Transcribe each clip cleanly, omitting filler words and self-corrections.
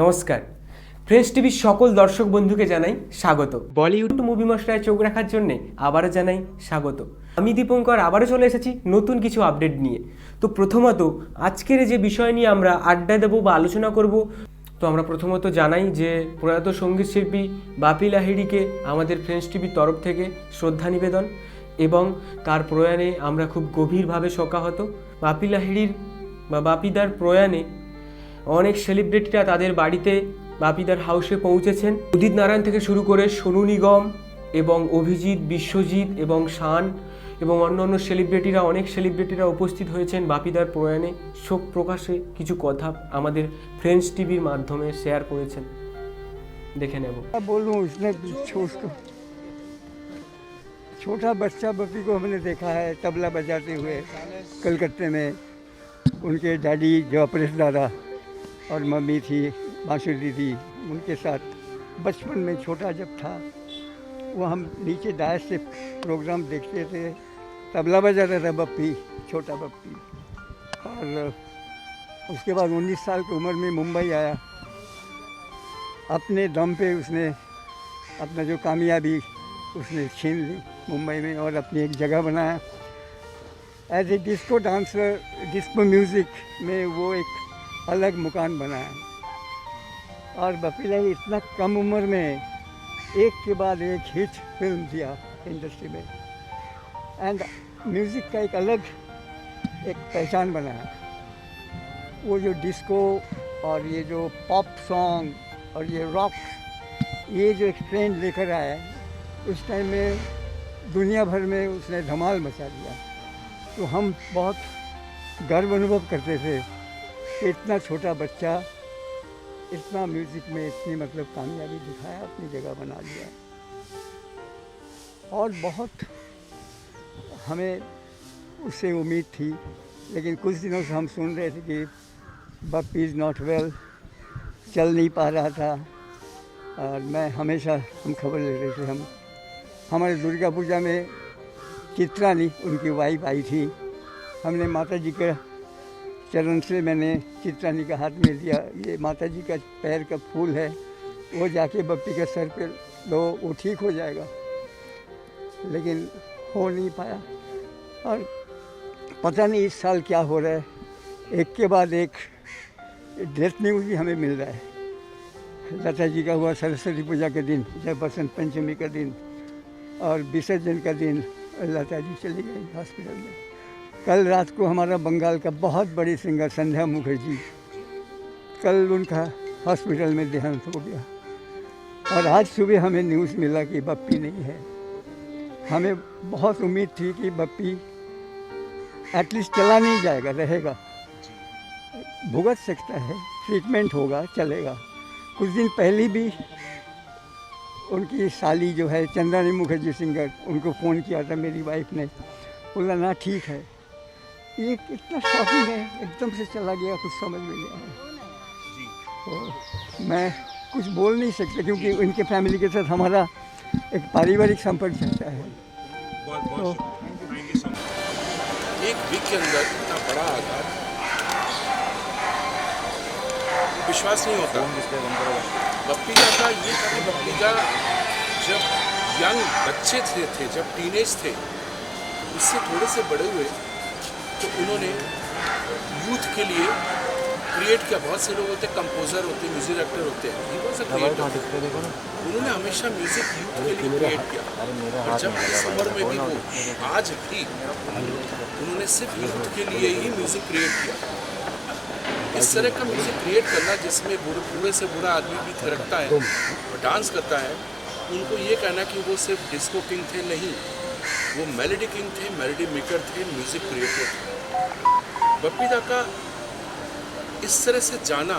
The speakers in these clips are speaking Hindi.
নমস্কার। ফ্রেন্ডস টিভির সকল দর্শক বন্ধুকে জানাই স্বাগত। বলিউড মুভি মশলায় চোখ রাখার জন্যে আবারও জানাই স্বাগত। আমি দীপঙ্কর আবারও চলে এসেছি নতুন কিছু আপডেট নিয়ে। তো প্রথমত আজকের যে বিষয় নিয়ে আমরা আড্ডা দেবো বা আলোচনা করব, তো আমরা প্রথমত জানাই যে প্রয়াত সঙ্গীত শিল্পী বাপি লাহিড়িকে আমাদের ফ্রেন্ডস টিভির তরফ থেকে শ্রদ্ধা নিবেদন, এবং তার প্রয়াণে আমরা খুব গভীরভাবে শোকাহত। বাপি লাহিড়ির বা বাপিদার প্রয়াণে অনেক সেলিব্রিটিরা তাদের বাড়িতে বাপিদার হাউসে পৌঁছেছেন। উদিত নারায়ণ থেকে শুরু করে সোনু নিগম এবং অভিজিৎ, বিশ্বজিৎ এবং শান এবং অন্যান্য অনেক সেলিব্রিটিরা উপস্থিত হয়েছেন বাপিদার প্রয়াণে। শোক প্রকাশে কিছু কথা আমাদের ফ্রেন্ডস টিভির মাধ্যমে শেয়ার করেছেন, দেখে নেব। बोलूं उसने छोटा बच्चा बप्पी को हमने देखा है तबला बजाते हुए कलकत्ते में। उनके डैडी जो अपरेश दादा और मम्मी थी बांसुरी थी, उनके साथ बचपन में छोटा जब था वो हम नीचे डायस से प्रोग्राम देखते थे। तबला बजाता था बप्पी, छोटा बप्पी। और उसके बाद 19 साल की उम्र में मुंबई आया। अपने दम पे उसने अपना जो कामयाबी उसने छीन ली मुंबई में और अपनी एक जगह बनाया। As a disco dancer, disco music में वो एक अलग मुकाम बनाया। और बप्पी लाहिड़ी इतना कम उम्र में एक के बाद एक हिट फिल्म दिया इंडस्ट्री में, एंड म्यूज़िक का एक अलग एक पहचान बनाया। वो जो डिस्को और ये जो पॉप सॉन्ग और ये रॉक, ये जो एक ट्रेंड लेकर आया उस टाइम में दुनिया भर में उसने धमाल मचा दिया। तो हम बहुत गर्व अनुभव करते थे कि इतना छोटा बच्चा इतना म्यूज़िक में इतनी मतलब कामयाबी दिखाया, अपनी जगह बना लिया। और बहुत हमें उससे उम्मीद थी, लेकिन कुछ दिनों से हम सुन रहे थे कि बप्पी इज़ नॉट वेल, चल नहीं पा रहा था। और मैं हमेशा हम खबर ले रहे थे। हमारे दुर्गा पूजा में चित्रानी उनकी वाइफ आई थी। हमने माता जी के चरण से मैंने चित्रानी का हाथ में दिया, ये माता जी का पैर का फूल है, वो जाके बप्पी के सर पे लो, वो ठीक हो जाएगा। लेकिन हो नहीं पाया। और पता नहीं इस साल क्या हो रहा है, एक के बाद एक डेथ न्यूज़ भी हमें मिल रहा है। लता जी का हुआ सरस्वती पूजा के दिन, जब बसंत पंचमी का दिन और विसर्जन का दिन, लता जी चली गई हॉस्पिटल में। कल रात को हमारा बंगाल का बहुत बड़ी सिंगर संध्या मुखर्जी, कल उनका हॉस्पिटल में देहांत हो गया। और आज सुबह हमें न्यूज़ मिला कि बप्पी नहीं है। हमें बहुत उम्मीद थी कि बप्पी एटलीस्ट चला नहीं जाएगा, रहेगा, भुगत सकता है, ट्रीटमेंट होगा, चलेगा। कुछ दिन पहले भी उनकी साली जो है चंद्रानी मुखर्जी सिंगर, उनको फ़ोन किया था मेरी वाइफ ने, बोला ना ठीक है। ये इतना शॉकिंग है, एकदम से चला गया, कुछ समझ में नहीं आया। तो मैं कुछ बोल नहीं सकता क्योंकि उनके फैमिली के साथ हमारा एक पारिवारिक संपर्क चलता है। तो एक वीक के अंदर इतना बड़ा आघात, विश्वास नहीं होता। बप्पी का था ये था कि बप्पी का जब यंग बच्चे थे जब टीनेज थे, उससे थोड़े से बड़े हुए तो उन्होंने यूथ के लिए क्रिएट किया। बहुत से लोग होते हैं, कंपोज़र होते हैं, म्यूज़िक डायरेक्टर होते हैं, ही वाज अ क्रिएटर। उन्होंने हमेशा म्यूज़िक यूथ के लिए क्रिएट किया। और जब इस उम्र में भी वो आज भी उन्होंने सिर्फ यूथ के लिए ही म्यूज़िक क्रिएट किया। इस तरह का म्यूज़िक क्रिएट करना जिसमें बूढ़े से बूढ़ा आदमी भी थिरकता है और डांस करता है, उनको ये कहना कि वो सिर्फ डिस्को किंग थे, नहीं, वो मेलोडी किंग थे, मेलोडी मेकर थे, म्यूज़िक क्रिएटर थे। बप्पी दा का इस तरह से जाना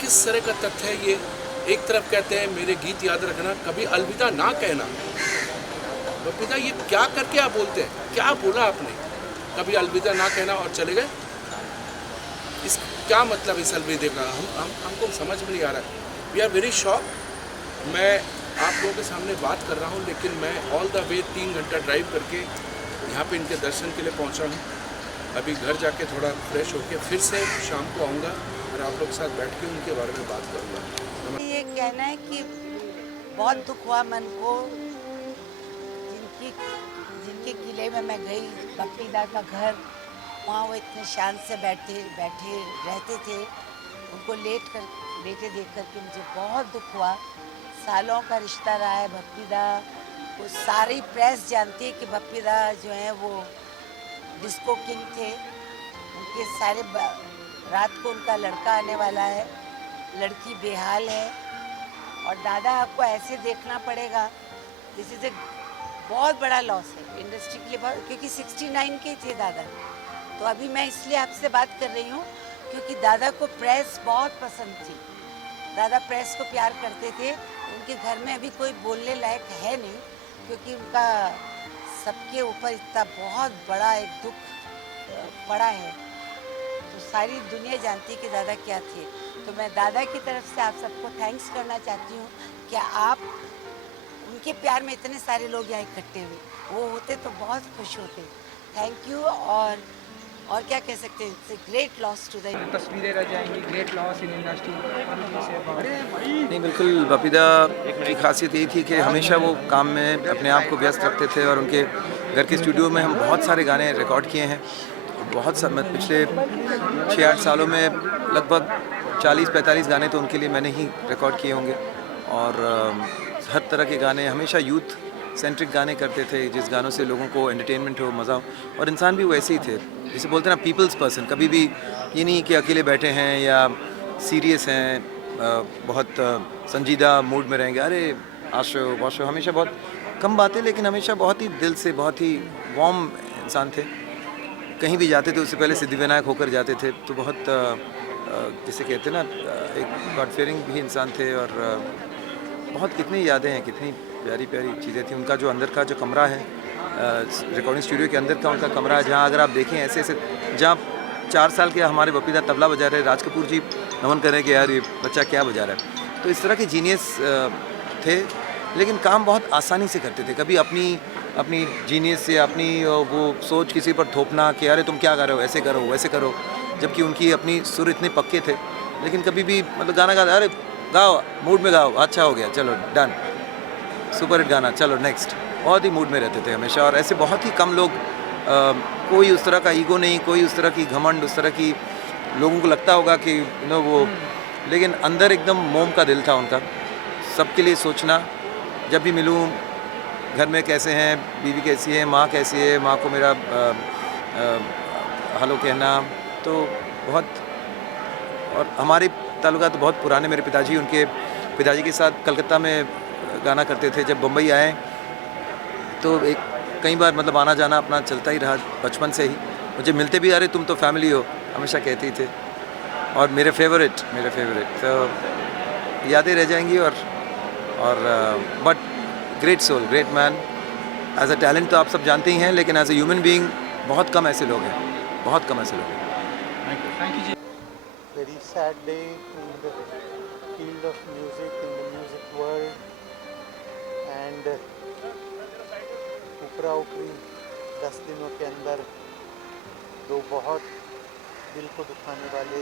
किस तरह का तथ्य है ये? एक तरफ कहते हैं मेरे गीत याद रखना, कभी अलविदा ना कहना। बप्पी दा ये क्या करके आप बोलते हैं? क्या बोला आपने? कभी अलविदा ना कहना और चले गए? इस क्या मतलब इस अलविदे का? हमको समझ में नहीं आ रहा है। We are very shock. मैं आप लोगों के सामने बात कर रहा हूँ, लेकिन मैं ऑल द वे 3 घंटा ड्राइव करके यहाँ पे इनके दर्शन के लिए पहुँचा हूँ। अभी घर जाके थोड़ा फ्रेश होके फिर से शाम को आऊँगा और और आप लोग के साथ बैठ के उनके बारे में बात करूँगा। ये कहना है कि बहुत दुख हुआ मन को, जिनकी जिनके किले में मैं गई, बप्पीदा का घर, वहाँ वो इतने शांत से बैठे बैठे रहते थे, उनको लेटे देख कर के मुझे बहुत दुख हुआ। सालों का रिश्ता रहा है बप्पीदा, वो सारी प्रेस जानती है कि बप्पीदा जो है वो डिस्को किंग थे। उनके रात को उनका लड़का आने वाला है, लड़की बेहाल है, और दादा आपको ऐसे देखना पड़ेगा, दिस इज़ ए बहुत बड़ा लॉस है इंडस्ट्री के लिए, क्योंकि 69 के थे दादा। तो अभी मैं इसलिए आपसे बात कर रही हूँ क्योंकि दादा को प्रेस बहुत पसंद थी, दादा प्रेस को प्यार करते थे। उनके घर में अभी कोई बोलने लायक है नहीं, क्योंकि उनका सबके ऊपर इतना बहुत बड़ा एक दुख पड़ा है। तो सारी दुनिया जानती है कि दादा क्या थे। तो मैं दादा की तरफ से आप सबको थैंक्स करना चाहती हूँ कि आप उनके प्यार में इतने सारे लोग यहाँ इकट्ठे हुए, वो होते तो बहुत खुश होते। Thank you. और क्या कह सकते हैं, it's a great loss to the तस्वीरें रह जाएंगी, ग्रेट लॉस इन इंडस्ट्री। नहीं, बिल्कुल बपीदा की खासियत यही थी कि हमेशा वो काम में अपने आप को व्यस्त रखते थे, और उनके घर के स्टूडियो में हम बहुत सारे गाने रिकॉर्ड किए हैं। बहुत सारे पिछले 6-8 सालों में लगभग 40-45 गाने तो उनके लिए मैंने ही रिकॉर्ड किए होंगे, और हर तरह के गाने, हमेशा यूथ सेंट्रिक गाने करते थे, जिस गानों से लोगों को एंटरटेनमेंट हो, मज़ा हो। और इंसान भी वैसे ही थे, जिसे बोलते हैं ना पीपल्स पर्सन। कभी भी ये नहीं कि अकेले बैठे हैं या सीरियस हैं, बहुत संजीदा मूड में रहेंगे, अरे आशो वाशो, हमेशा बहुत कम बातें, लेकिन हमेशा बहुत ही दिल से, बहुत ही वार्म इंसान थे। कहीं भी जाते थे उससे पहले सिद्धिविनायक होकर जाते थे, तो बहुत जिसे कहते हैं ना एक गॉड फेयरिंग भी इंसान थे। और बहुत कितनी यादें हैं, कितनी प्यारी प्यारी चीज़ें थी। उनका जो अंदर का जो कमरा है, रिकॉर्डिंग स्टूडियो के अंदर का उनका कमरा है, जहाँ अगर आप देखें ऐसे ऐसे, जहाँ 4 साल के हमारे बपीदा तबला बजा रहे, राज कपूर जी नमन कर रहे हैं कि यार ये बच्चा क्या बजा रहा है। तो इस तरह के जीनियस थे, लेकिन काम बहुत आसानी से करते थे। कभी अपनी जीनियस से अपनी वो सोच किसी पर थोपना कि अरे तुम क्या कर रहे हो, ऐसे करो वैसे करो, जबकि उनकी अपनी सुर इतने पक्के थे। लेकिन कभी भी मतलब गाना गाता, अरे गाओ, मूड में गाओ, अच्छा हो गया, चलो डन, सुपर हिट गाना, चलो नेक्स्ट। बहुत ही मूड में रहते थे हमेशा। और ऐसे बहुत ही कम लोग, कोई उस तरह का ईगो नहीं, कोई उस तरह की घमंड, उस तरह की लोगों को लगता होगा कि वो, लेकिन अंदर एकदम मोम का दिल था उनका, सबके लिए सोचना। जब भी मिलूँ, घर में कैसे हैं, बीवी कैसी है, माँ कैसी है, माँ को मेरा हेलो कहना, तो बहुत। और हमारे ताल्लुकात तो बहुत पुराने। मेरे पिताजी, उनके पिताजी के साथ कलकत्ता में गाना करते थे। जब बम्बई आए तो एक कई बार मतलब आना जाना अपना चलता ही रहा बचपन से ही। मुझे मिलते भी, अरे तुम तो फैमिली हो, हमेशा कहते ही थे। और मेरे फेवरेट तो यादें रह जाएंगी। और but great soul, great man. As a talent तो आप सब जानते ही हैं, लेकिन एज अ ह्यूमन बीइंग बहुत कम ऐसे लोग हैं, बहुत कम ऐसे लोग हैं। Very sad day in the field of music, in the music world, and ऊपरा ऊपरी 10 दिनों के अंदर 2 बहुत दिल को दुखाने वाले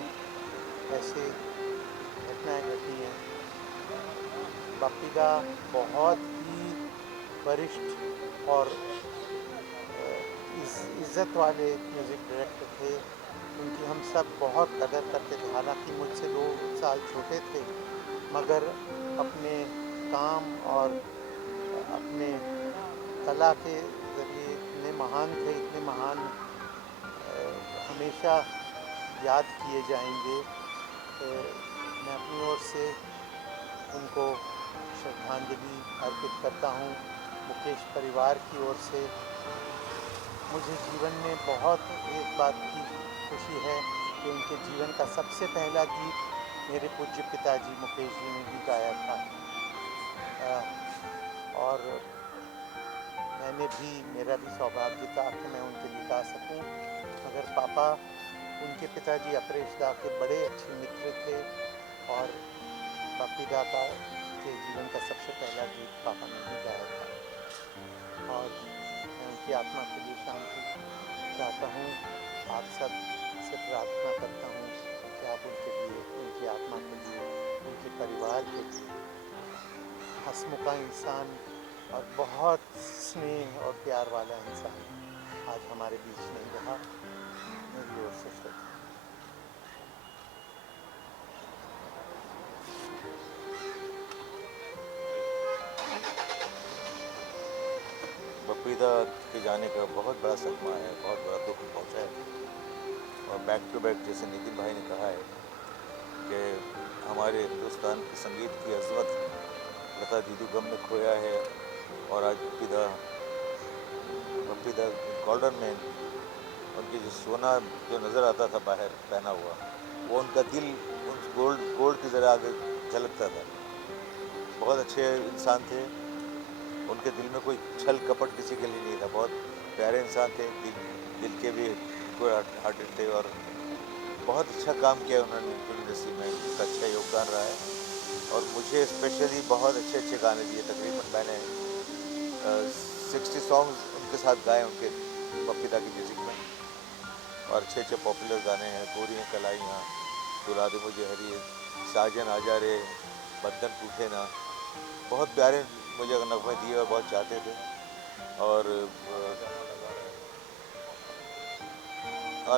ऐसे घटनाएं घटी हैं। बपीदा बहुत ही वरिष्ठ और इज़्ज़त वाले म्यूज़िक डायरेक्टर थे। उनकी हम सब बहुत कदर करते थे। हालांकि मुझसे 2 साल छोटे थे, मगर अपने काम और अपने कला के ज़रिए इतने महान थे, इतने महान, हमेशा याद किए जाएंगे। मैं अपनी ओर से उनको श्रद्धांजलि अर्पित करता हूँ। मुकेश परिवार की ओर से मुझे जीवन में बहुत एक बात की खुशी है कि उनके जीवन का सबसे पहला गीत मेरे पूज्य पिताजी मुकेश जी ने भी गाया था। और मेरा भी सौभाग्य था कि मैं उनके लिए गा सकूं। मगर पापा, उनके पिताजी अपरेश दा के बड़े अच्छे मित्र थे, और बपीदा के जीवन का सबसे पहला गीत पापा ने भी गाया था। और मैं उनकी आत्मा के लिए शांति चाहता हूँ। आप सब से प्रार्थना करता हूँ कि आप उनके लिए परिवार के हंसमुखा इंसान और बहुत स्नेह और प्यार वाला इंसान आज हमारे बीच नहीं रहा। मेरी ओर से श्रद्धा। बपीदा के जाने का बहुत बड़ा सदमा है, बहुत बड़ा दुख पहुंचा है। और बैक टू बैक जैसे नितिन भाई ने कहा है कि हमारे हिंदुस्तान के संगीत की अजमत लता दीदी गम में खोया है। और आज बपीदा गोल्डन में उनके जो सोना जो नज़र आता था बाहर पहना हुआ, वो उनका दिल उन गोल्ड की ज़रा आगे झलकता था। बहुत अच्छे इंसान थे, उनके दिल में कोई छल कपट किसी के लिए नहीं था। बहुत प्यारे इंसान थे, दिल के भी कोई हार्टेड थे और बहुत अच्छा काम किया उन्होंने फिल्म इंडस्ट्री में। उनका अच्छा योगदान रहा है और मुझे स्पेशली बहुत अच्छे गाने दिए। तकरीबन मैंने 60 सॉन्ग्स उनके साथ गाए उनके बपीदा की म्यूज़िक में। और अच्छे पॉपुलर गाने हैं, गोरियाँ कलाइयाँ, दुला दे मुझे हरी, साजन आजा रे, बंधन टूटे ना। बहुत प्यारे मुझे नगमे दिए और बहुत चाहते थे। और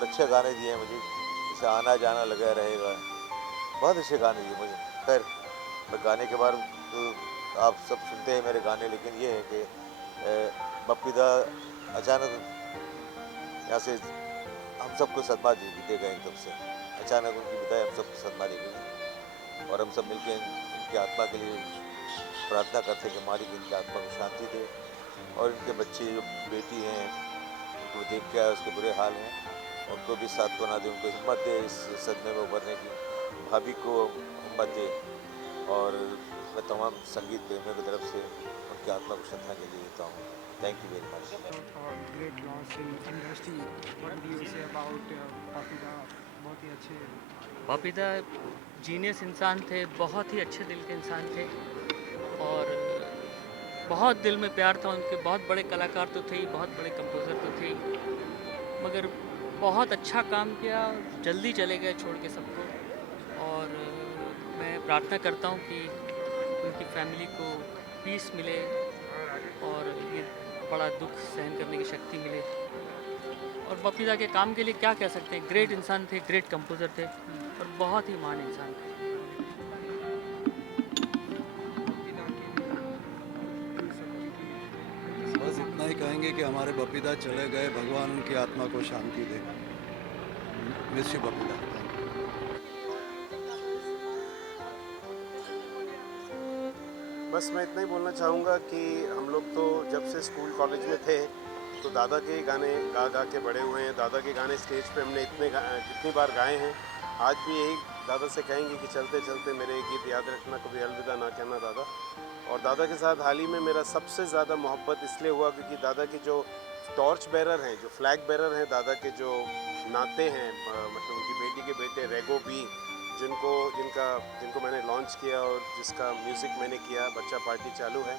अच्छे गाने दिए मुझे, जैसे आना जाना लगा रहेगा। बहुत अच्छे गाने दिए मुझे। खैर मैं गाने के बारे में तो आप सब सुनते हैं मेरे गाने, लेकिन ये है कि बपीदा अचानक यहाँ से हम सबको सदमा दे गए एकदम से। अचानक उनकी विदाई हम सबको सदमा दे गई और हम सब मिलकर इनकी आत्मा के लिए प्रार्थना करते हैं कि मालिक इनकी आत्मा को शांति दे। और इनके बच्चे जो बेटी हैं उनको देख के आए, उसके बुरे हाल हैं, उनको भी साथ बना दे, उनको हिम्मत दे इस सदमे में उभरने की। भाभी को हिम्मत दे। और मैं तमाम संगीत प्रेमियों की तरफ से उनकी आत्मा को श्रद्धांजलि देता हूँ। Thank you very much. Great loss in industry, what do you say about Bappida? बहुत ही अच्छे बपीदा जीनियस इंसान थे, बहुत ही अच्छे दिल के इंसान थे और बहुत दिल में प्यार था उनके। बहुत बड़े कलाकार तो थे ही, बहुत बड़े कंपोज़र तो थे ही, मगर बहुत अच्छा काम किया। जल्दी चले गए छोड़ के सबको। और मैं प्रार्थना करता हूँ कि उनकी फैमिली को पीस मिले और ये बड़ा दुख सहन करने की शक्ति मिले। और बपीदा के काम के लिए क्या कह सकते हैं, ग्रेट इंसान थे, ग्रेट कंपोज़र थे और बहुत ही महान इंसान थे। बस इतना ही कहेंगे कि हमारे बपीदा चले गए, भगवान उनकी आत्मा को शांति दे। Miss you Bappida. बस मैं इतना ही बोलना चाहूँगा कि हम लोग तो जब से स्कूल कॉलेज में थे तो दादा के गाने गा के बड़े हुए हैं। दादा के गाने स्टेज पे हमने कितनी बार गाए हैं। आज भी यही दादा से कहेंगे कि चलते चलते मेरे गीत याद रखना, कभी अलविदा ना कहना दादा। और दादा के साथ हाल ही में मेरा सबसे ज़्यादा मोहब्बत इसलिए हुआ क्योंकि दादा के जो टॉर्च बेरर हैं, जो फ्लैग बेरर हैं, दादा के जो नाते हैं, मतलब उनकी बेटी के बेटे रेगो बी, जिनको मैंने लॉन्च किया और जिसका म्यूज़िक मैंने किया, बच्चा पार्टी चालू है।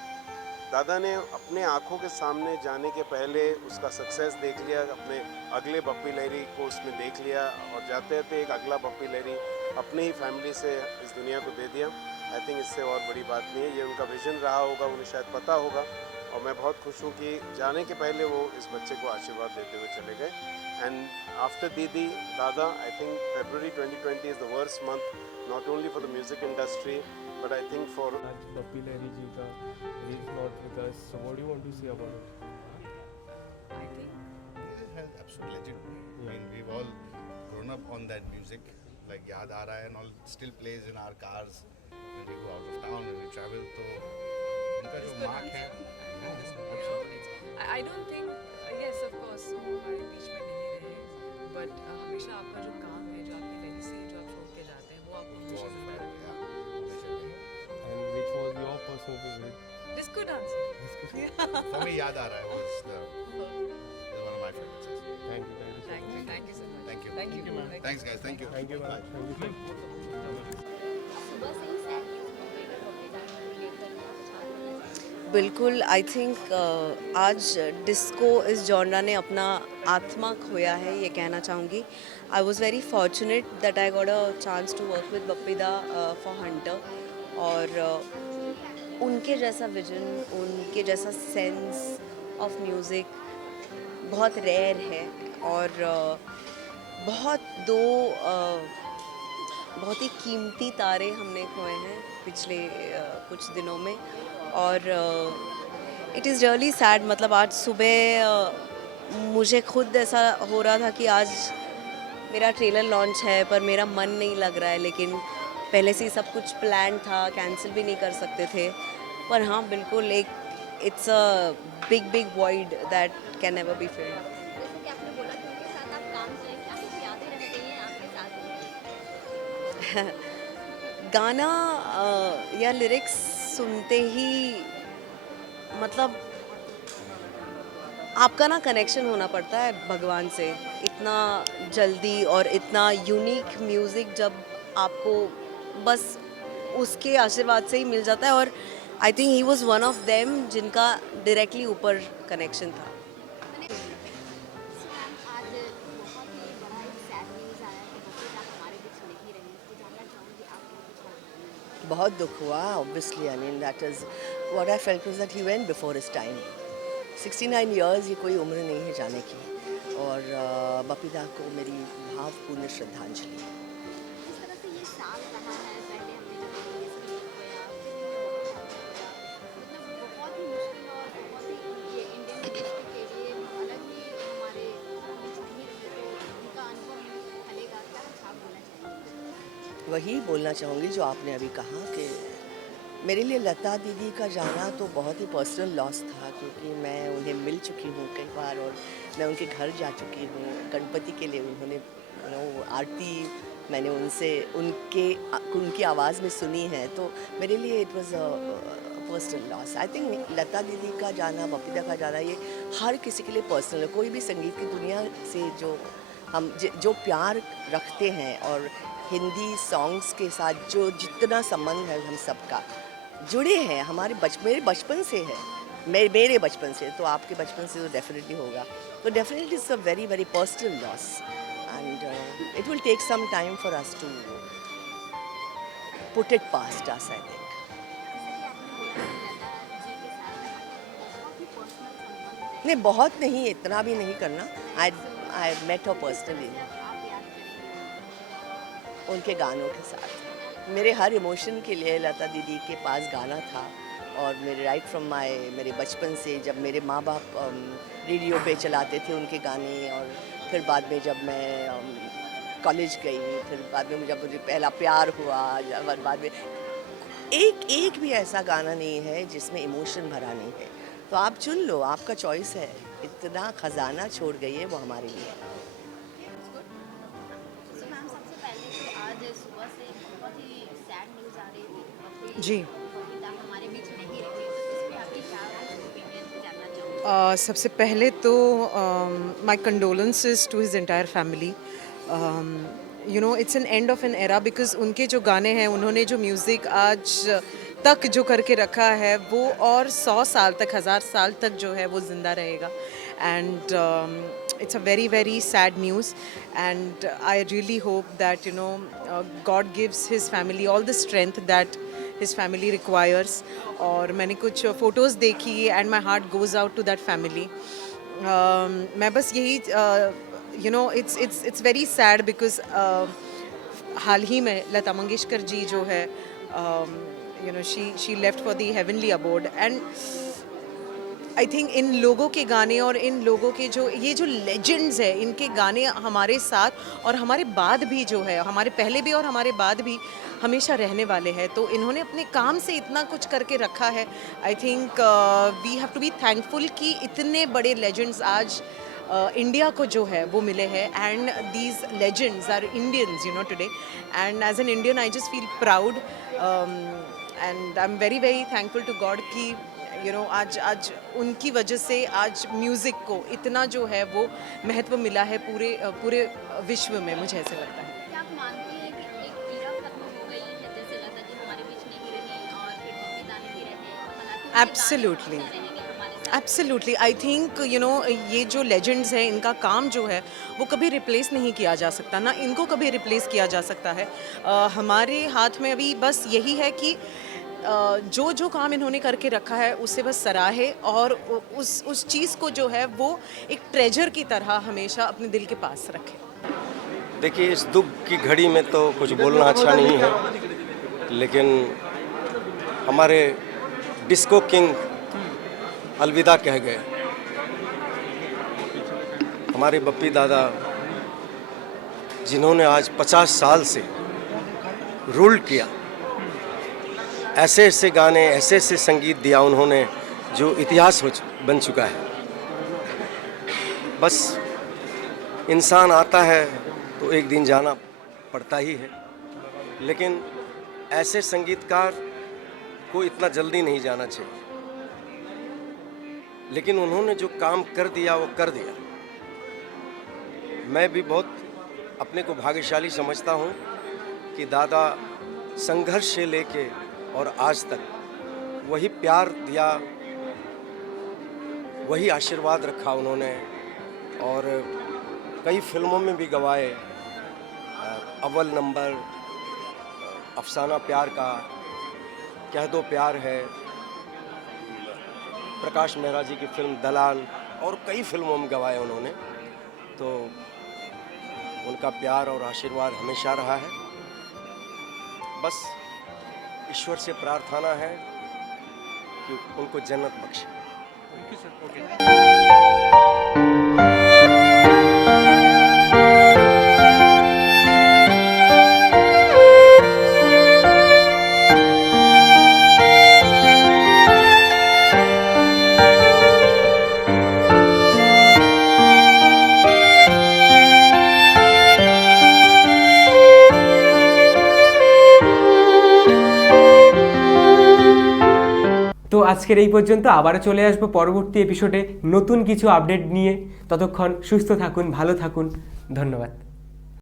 दादा ने अपने आँखों के सामने जाने के पहले उसका सक्सेस देख लिया, अपने अगले बप्पी लहरी को उसमें देख लिया और जाते जाते एक अगला बप्पी लहरी अपने ही फैमिली से इस दुनिया को दे दिया। आई थिंक इससे और बड़ी बात नहीं है। ये उनका विजन रहा होगा, उन्हें शायद पता होगा। और मैं बहुत खुश हूँ कि जाने के पहले वो इस बच्चे को आशीर्वाद देते हुए चले गए। एंड आफ्टर दीदी दादा, I think February 2020 is the worst month, not only for the music industry, but I think for आज बप्पी लहरी जी का he is not with us. So what do you want to say about it? I think he's an absolute legend. I mean, we've all grown up on that music, like Yaad Aa Raha Hai and all still plays in our cars when we go out of town, when we travel. तो उनका जो mark है, I don't think, yes of course वो हमारे बीच में नहीं रहे, but हमेशा आपका जो काम है, जो आपकी legacy, जो आप छोड़ के जाते हैं, वो आपको हमेशा जिंदा रखेगा। And which was your personal favorite? Disco dancer. For me, Yaad Aa Raha Hai was one of my favorites. Thank you so much. Thank you so much. Thank you. Thank you. Thanks guys. Thank you. Thank you, man. Thank you. बिल्कुल। आई थिंक आज डिस्को इस जॉनरा ने अपना आत्मा खोया है, ये कहना चाहूँगी। I was very fortunate that I got a chance to work with Bappida for hunter. और उनके जैसा विजन, उनके जैसा सेंस ऑफ म्यूज़िक बहुत रेयर है। और बहुत दो बहुत ही कीमती तारे हमने खोए हैं पिछले कुछ दिनों में। और इट इज़ रियली सैड। मतलब आज सुबह मुझे खुद ऐसा हो रहा था कि आज मेरा ट्रेलर लॉन्च है पर मेरा मन नहीं लग रहा है, लेकिन पहले से ही सब कुछ प्लान था, कैंसिल भी नहीं कर सकते थे। पर हाँ, बिल्कुल एक it's a big big void that can never be filled. गाना या लिरिक्स सुनते ही मतलब आपका ना कनेक्शन होना पड़ता है भगवान से इतना जल्दी। और इतना यूनिक म्यूज़िक जब आपको बस उसके आशीर्वाद से ही मिल जाता है। और I think he was one of them जिनका डायरेक्टली ऊपर कनेक्शन था। बहुत दुख हुआ obviously. I mean that is what I felt was that he went before his time. 69 years ये कोई उम्र नहीं है जाने की। और बपीदा को मेरी भावपूर्ण श्रद्धांजलि। वही बोलना चाहूँगी जो आपने अभी कहा कि मेरे लिए लता दीदी का जाना तो बहुत ही पर्सनल लॉस था, क्योंकि मैं उन्हें मिल चुकी हूँ कई बार और मैं उनके घर जा चुकी हूँ। गणपति के लिए उन्होंने आरती मैंने उनकी आवाज़ में सुनी है, तो मेरे लिए it was a personal loss. I think Lata Didi का जाना, बपीदा का जाना, ये हर किसी के लिए पर्सनल है। कोई भी संगीत की दुनिया से जो प्यार रखते हैं और हिंदी सॉन्ग्स के साथ जो जितना संबंध है हम सबका जुड़े हैं, मेरे बचपन से है, मेरे बचपन से, तो आपके बचपन से तो डेफिनेटली होगा। तो definitely it's a very very personal loss and it will take some time for us to put it past us, I think. नहीं, बहुत नहीं, इतना भी नहीं करना। आई मेट हर पर्सनली उनके गानों के साथ। मेरे हर इमोशन के लिए लता दीदी के पास गाना था। और मेरे बचपन से जब मेरे माँ बाप रेडियो पे चलाते थे उनके गाने, और फिर बाद में जब मैं कॉलेज गई, फिर बाद में जब मुझे पहला प्यार हुआ, बाद में एक भी ऐसा गाना नहीं है जिसमें इमोशन भरा नहीं है। तो आप चुन लो, आपका चॉइस है। इतना खजाना छोड़ गई है वो हमारे लिए। जी, सबसे पहले तो my condolences to his entire family. You know, it's an end of an era, because उनके जो गाने हैं, उन्होंने जो म्यूज़िक आज तक जो करके रखा है वो और 100 साल तक, 1000 साल तक जो है वो ज़िंदा रहेगा। And it's a very very sad news, and I really hope that God gives his family all the strength that his family requires. और मैंने कुछ photos देखी and my heart goes out to that family. मैं बस यही it's very sad because हाल ही में लता मंगेशकर जी जो है she left for the heavenly abode, and I think in लोगों के गाने और इन लोगों के जो लेजेंड्स है, इनके गाने हमारे साथ और हमारे बाद भी जो है, हमारे पहले भी और हमारे बाद भी हमेशा रहने वाले हैं। तो इन्होंने अपने काम से इतना कुछ करके रखा है। I think we have to be thankful कि इतने बड़े लेजेंड्स आज इंडिया को जो है वो मिले हैं, and these legends are Indians today, and as an Indian I just feel proud and I am very very thankful to God कि आज उनकी वजह से आज म्यूज़िक को इतना जो है वो महत्व मिला है पूरे विश्व में, मुझे ऐसे लगता है। क्या आप मानती हैं कि एक एरा खत्म हो गई है, जैसे लता जी हमारे बीच नहीं रही और फिर बपीदा नहीं रहे? एब्सोल्युटली, एब्सोल्युटली आई थिंक ये जो लेजेंड्स हैं इनका काम जो है वो कभी रिप्लेस नहीं किया जा सकता, ना इनको कभी रिप्लेस किया जा सकता है। हमारे हाथ में अभी बस यही है कि जो जो काम इन्होंने करके रखा है उससे बस सराहे और उस चीज़ को जो है वो एक ट्रेजर की तरह हमेशा अपने दिल के पास रखे। देखिए, इस दुख की घड़ी में तो कुछ बोलना अच्छा नहीं है, लेकिन हमारे डिस्को किंग अलविदा कह गए। हमारे बप्पी दादा जिन्होंने आज 50 साल से रूल किया, ऐसे ऐसे गाने, ऐसे ऐसे संगीत दिया उन्होंने जो इतिहास बन चुका है। बस इंसान आता है तो एक दिन जाना पड़ता ही है, लेकिन ऐसे संगीतकार को इतना जल्दी नहीं जाना चाहिए। लेकिन उन्होंने जो काम कर दिया वो कर दिया। मैं भी बहुत अपने को भाग्यशाली समझता हूँ कि दादा संघर्ष से लेके और आज तक वही प्यार दिया, वही आशीर्वाद रखा उन्होंने, और कई फिल्मों में भी गवाए। अव्वल नंबर, अफसाना प्यार का, कह दो प्यार है, प्रकाश मेहरा जी की फिल्म दलाल, और कई फिल्मों में गवाए उन्होंने। तो उनका प्यार और आशीर्वाद हमेशा रहा है। बस ईश्वर से प्रार्थना है कि उनको जन्नत बख्शे। তো আজকের এই পর্যন্ত, আবারও চলে আসবো পরবর্তী এপিসোডে নতুন কিছু আপডেট নিয়ে। ততক্ষণ সুস্থ থাকুন, ভালো থাকুন, ধন্যবাদ।